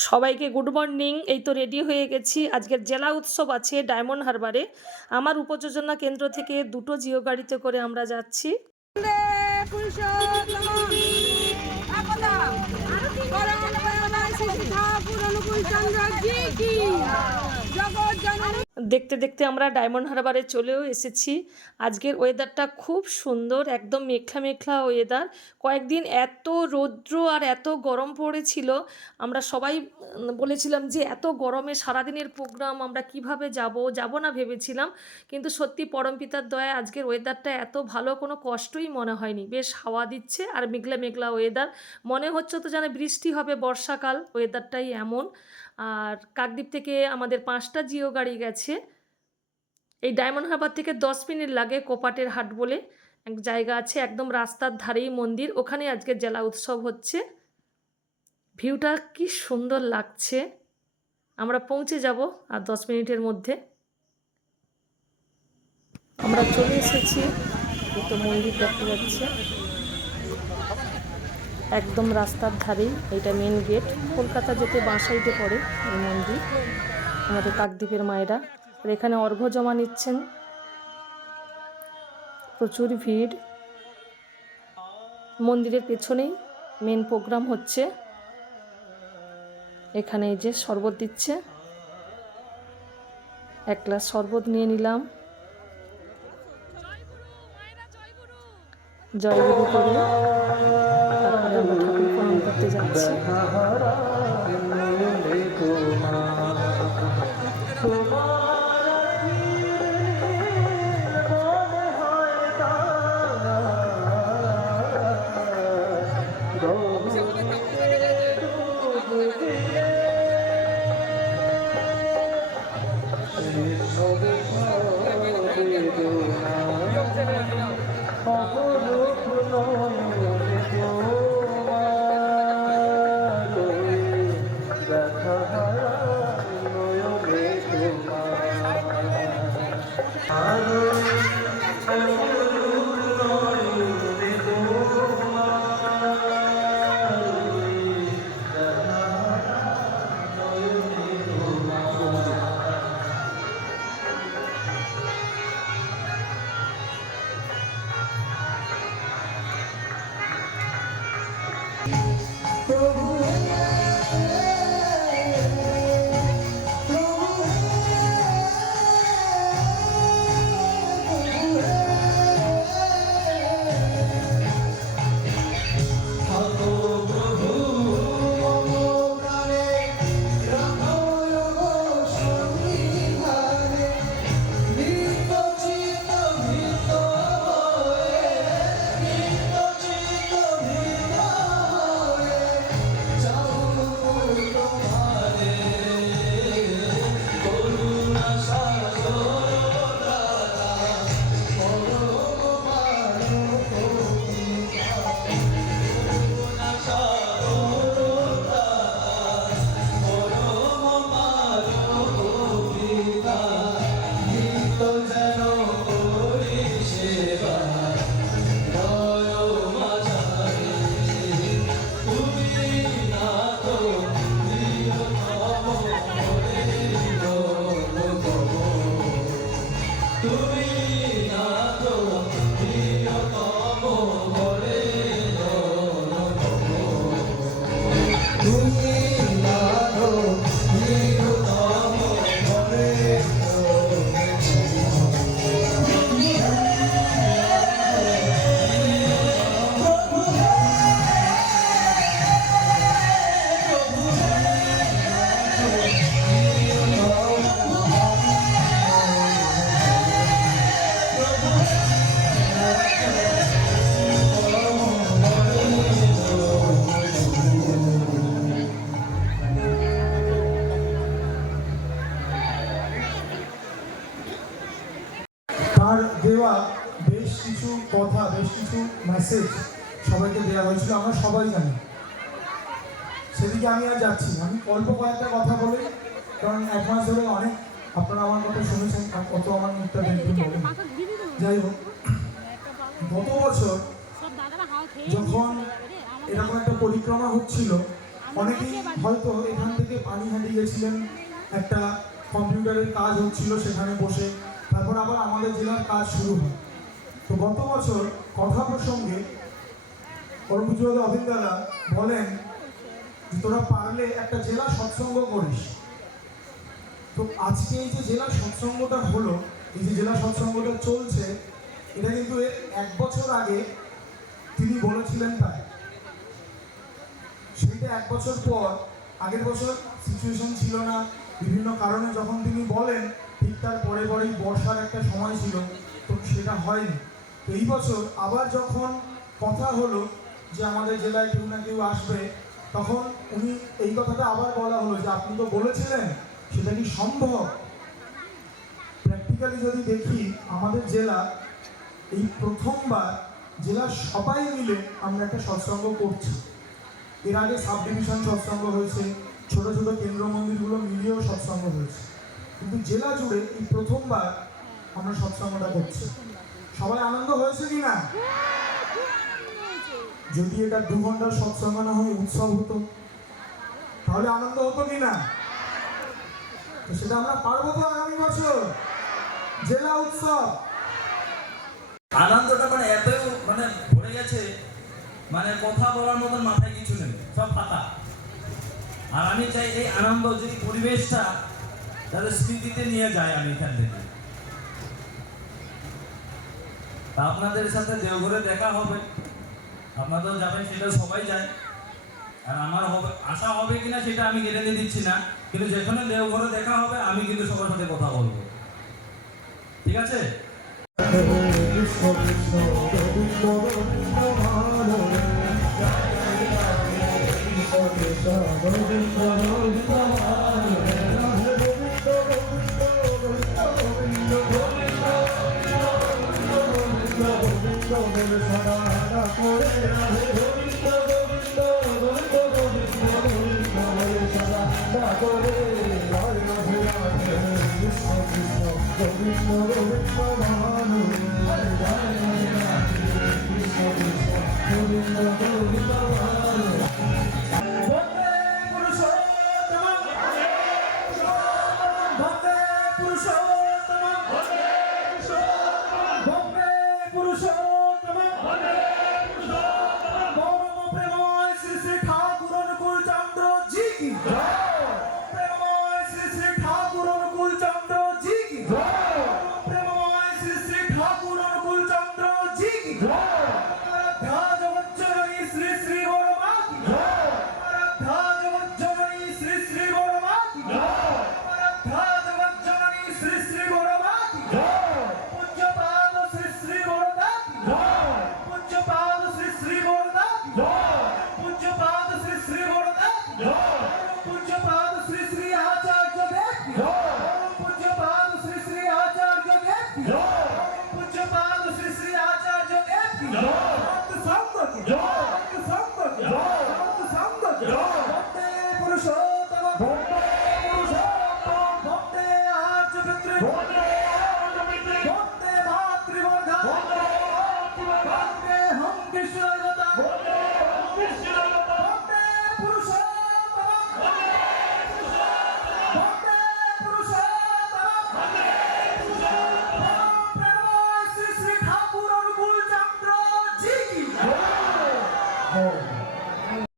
সবাইকে good morning. এই তো রেডি হয়ে গেছি। আজকের জেলা উৎসব আছে ডায়মন্ড হারবারে। আমার উপযোজনা কেন্দ্র থেকে দুটো জিও গাড়িতে করে আমরা যাচ্ছি। দেখতে দেখতে আমরা ডায়মন্ড হারবারে চলেও এসেছি। আজকের ওয়েদারটা খুব সুন্দর, একদম মেঘলা মেঘলা ওয়েদার। কয়েকদিন এত রৌদ্র আর এত গরম পড়েছিল, আমরা সবাই বলেছিলাম যে এত গরমে সারাদিনের প্রোগ্রাম আমরা কিভাবে যাব না ভেবেছিলাম। কিন্তু সত্যি পরমপিতার দয়ায় আজকের ওয়েদারটা এত ভালো, কোনো কষ্টই মনে হয়নি। বেশ হাওয়া দিচ্ছে আর মেঘলা মেঘলা ওয়েদার, মনে হচ্ছে তো যেন বৃষ্টি হবে, বর্ষাকাল, ওয়েদারটাই এমন। আর কাকদ্বীপ থেকে আমাদের 5টা জিও গাড়ি গেছে। এই ডায়মন্ড হারবার থেকে 10 মিনিট লাগে। কোপাটের হাট বলে এক জায়গা আছে, একদম রাস্তার ধারেই মন্দির, ওখানে আজকে জেলা উৎসব হচ্ছে। ভিউটা কি সুন্দর লাগছে। আমরা পৌঁছে যাব আর 10 মিনিটের মধ্যে। আমরা চলে এসেছি, এই তো মন্দির দেখতে যাচ্ছে একদম রাস্তার ধারেই। এটা মেন গেট। কলকাতা যেতে বাঁ সাইডে পড়ে এই মন্দির। আমাদের কাকদ্বীপের মায়েরা আর এখানে অর্ঘ্য জমা নিচ্ছেন। প্রচুর ভিড়। মন্দিরের পেছনেই মেন প্রোগ্রাম হচ্ছে। এখানে এই যে শরবত দিচ্ছে, এক গ্লাস শরবত নিয়ে নিলাম। জয়গুরু করে তারপরে আমরা ঠাকুর প্রণাম করতে যাচ্ছি। তার দেওয়া বেশ কিছু কথা, বেশ কিছু মেসেজ সবাইকে দেওয়া হয়েছিল, আমরা সবাই জানি। সেদিকে আমি আর যাচ্ছি না। আমি অল্প কয়েকটা কথা বলে, কারণ এক মাস ধরে অনেক আপনারা আমার কথা শুনেছেন, আর কত আমার মুখটা দেখবেন বলেন। যাই হোক, গত বছর যখন এরকম একটা পরিক্রমা হচ্ছিল, অনেকেই হয়তো এখান থেকে পানিহাটি গেছিলেন, একটা কম্পিউটারের কাজ হচ্ছিল সেখানে বসে, তারপর আবার আমাদের জেলার কাজ শুরু হয়। তো গত বছর কথা প্রসঙ্গে পরমপূজ্যপাদ অধীন দাদা বলেন যে তোরা পারলে একটা জেলা সৎসঙ্গ করিস। তো আজকে এই যে জেলা সৎসঙ্গটা হলো, এই যে জেলা সৎসঙ্গটা চলছে, এটা কিন্তু এর 1 বছর আগে তিনি বলেছিলেন তাই। সেইটা 1 বছর পর, আগের বছর সিচুয়েশন ছিল না, বিভিন্ন কারণে যখন তিনি বলেন ঠিক তার পরে পরেই বর্ষার একটা সময় ছিল, তো সেটা হয়নি। তো এই বছর আবার যখন কথা হলো যে আমাদের জেলায় কেউ না কেউ আসবে, তখন উনি এই কথাটা আবার বলা হলো যে আপনি তো বলেছিলেন, সেটা কি সম্ভব? প্র্যাকটিক্যালি যদি দেখি, আমাদের জেলা এই প্রথমবার জেলার সবাই মিলে আমরা একটা সৎসঙ্গ করছি। এর আগে সাব ডিভিশন সৎসঙ্গ হয়েছে, ছোট ছোট কেন্দ্র মন্দিরগুলো মিলিয়েও সৎসঙ্গ হয়েছে, কিন্তু জেলা জুড়ে এই প্রথমবার আমরা সৎসঙ্গটা করছি। সবাই আনন্দ হয়েছে কি না? যদি এটা 2 ঘন্টার সৎসঙ্গ না হয়ে উৎসব হতো, তাহলে আনন্দ হতো কি না? তো সেটা আমরা পারবো তো আগামী বছর জেলা উৎসব। আনন্দটা মানে এত মানে ভরে গেছে, মানে কথা বলার মতন মাথায় কিছু নেই, সব ফাঁকা। আর আমি চাই এই আনন্দ যে পরিবেশটা তাদের স্মৃতিতে নিয়ে যায় আমি এখান থেকে। তা আপনাদের সাথে দেওঘরে দেখা হবে, আপনারাও যাবেন, সেটা সবাই যায়। আর আমার হবে আশা হবে কিনা সেটা আমি গ্যারান্টি দিচ্ছি না, কিন্তু যেখানে দেওঘরে দেখা হবে আমি কিন্তু সবার সাথে কথা বলবো, ঠিক আছে? জয়